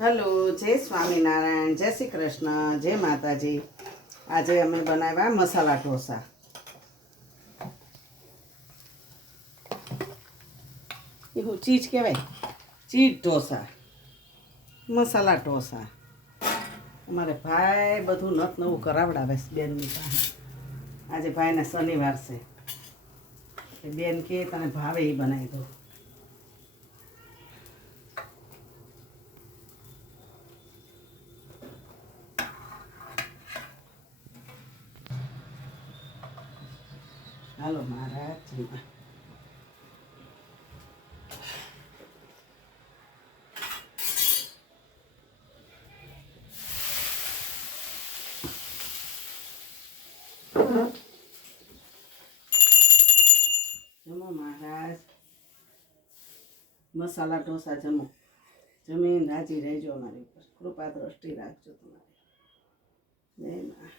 Hello, જય સ્વામિનારાયણ, જય શ્રી કૃષ્ણ, જય માતાજી. આજે અમે બનાવ્યા મસાલા ઢોસા. એવું ચીજ કહેવાય, ચીજ ઢોસા, મસાલા ઢોસા. અમારે ભાઈ બધું નત નવું કરાવડાવે છે બેનની પાસે. આજે ભાઈને શનિવાર છે, બેન કે તને ભાવે એ બનાવી દો. હાલો મહારાજ જમવા. જમો મહારાજ, મસાલા ઢોસા જમો. જમીન રાજી રહેજો અમારી ઉપર, કૃપા દ્રષ્ટિ રાખજો તમારી. જય મા.